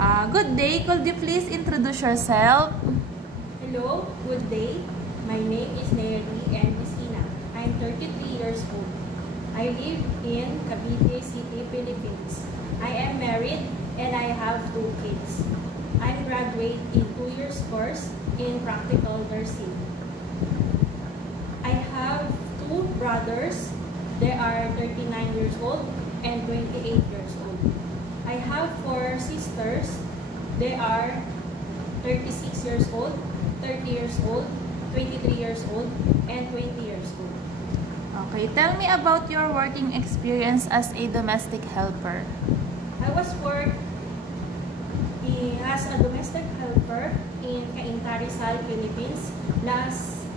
Good day. Could you please introduce yourself? Hello, good day. My name is Nayeli and Vicina. I'm 33 years old. I live in Cavite City, Philippines. I am married and I have 2 kids. I'm graduate in 2 years course in practical nursing. I have 2 brothers. They are 39 years old and 28 years old. I have 4 sisters. They are 36 years old, 30 years old, 23 years old, and 20 years old. Okay, tell me about your working experience as a domestic helper. I was worked as a domestic helper in Cainta, Rizal, Philippines last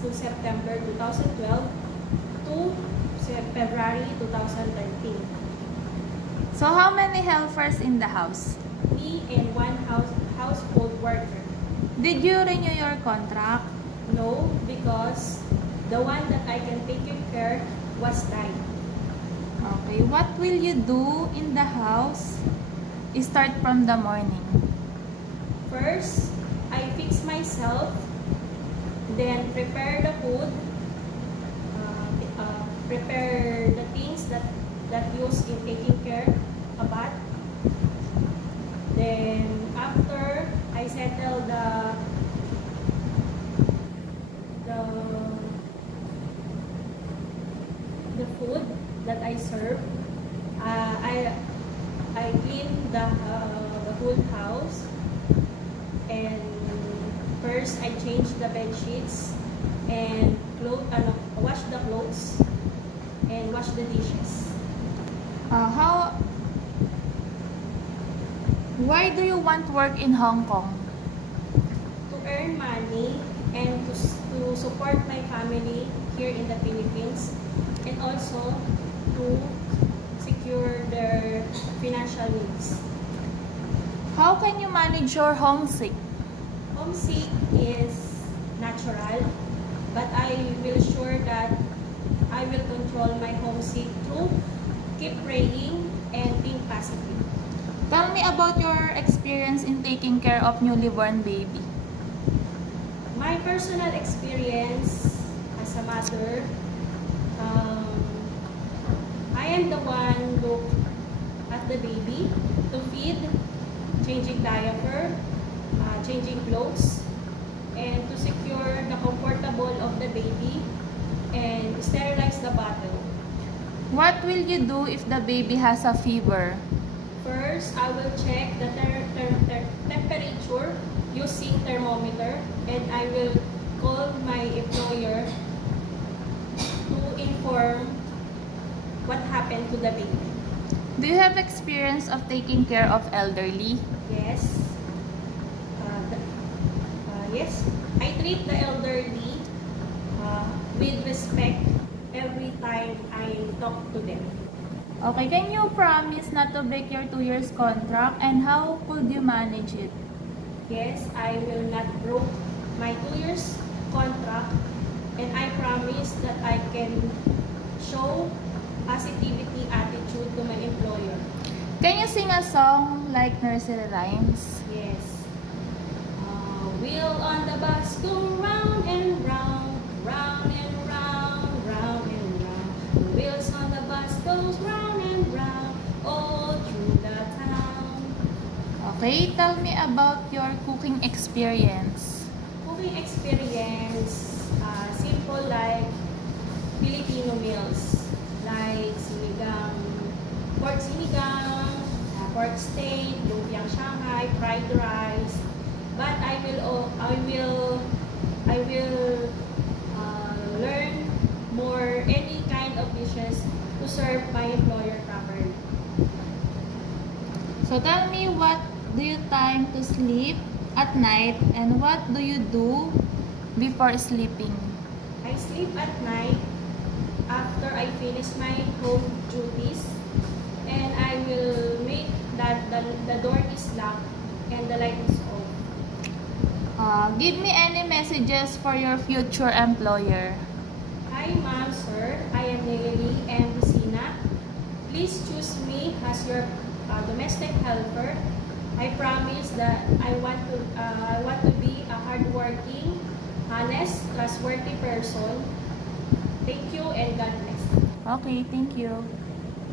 to September 2012 to February 2013. So how many helpers in the house? Me and 1 household worker. Did you renew your contract? No, because the one that I can take care was died. Okay, what will you do in the house? Start from the morning. First, I fix myself, then prepare the food, prepare the things that used in taking care of bath. Then after I settle the food that I serve, I clean the whole house, and first I change the bed sheets and wash the clothes and wash the dishes. Why do you want to work in Hong Kong? To earn money and to support my family here in the Philippines, and also to secure their financial needs. How can you manage your homesick? Homesick is natural, but I will sure that I will control my homesick through keep praying and think positive. Tell me about your experience in taking care of newly born baby. My personal experience as a mother, I am the one look at the baby to feed, changing diaper, changing clothes, and to secure the comfortable of the baby and sterilize the bottle. What will you do if the baby has a fever? First, I will check the temperature using thermometer, and I will call my employer to inform what happened to the baby. Do you have experience of taking care of elderly? Yes. Yes. I treat the elderly with respect every time I talk to them. Okay, can you promise not to break your 2 years contract, and how could you manage it? Yes, I will not broke my 2 years contract, and I promise that I can show positivity attitude to my employer. Can you sing a song like nursery rhymes? Yes. Wheel on the bus go round and round, round and round, round and round. The wheels on the bus goes round and round, all through the town. Okay, tell me about your cooking experience. Cooking experience, simple like Filipino meals, like sinigang, pork steak, lumpiang Shanghai, fried rice. But I will learn more any kind of dishes to serve my employer properly. So tell me, what do you time to sleep at night, and what do you do before sleeping? I sleep at night after I finish my home duties, and I will make that the door is locked and the light is off. Give me any messages for your future employer. Hi ma'am, sir. I am Nayeli and Vicina. Please choose me as your domestic helper I promise that I want to be a hardworking, honest, trustworthy person. Thank you and God bless. Okay, thank you.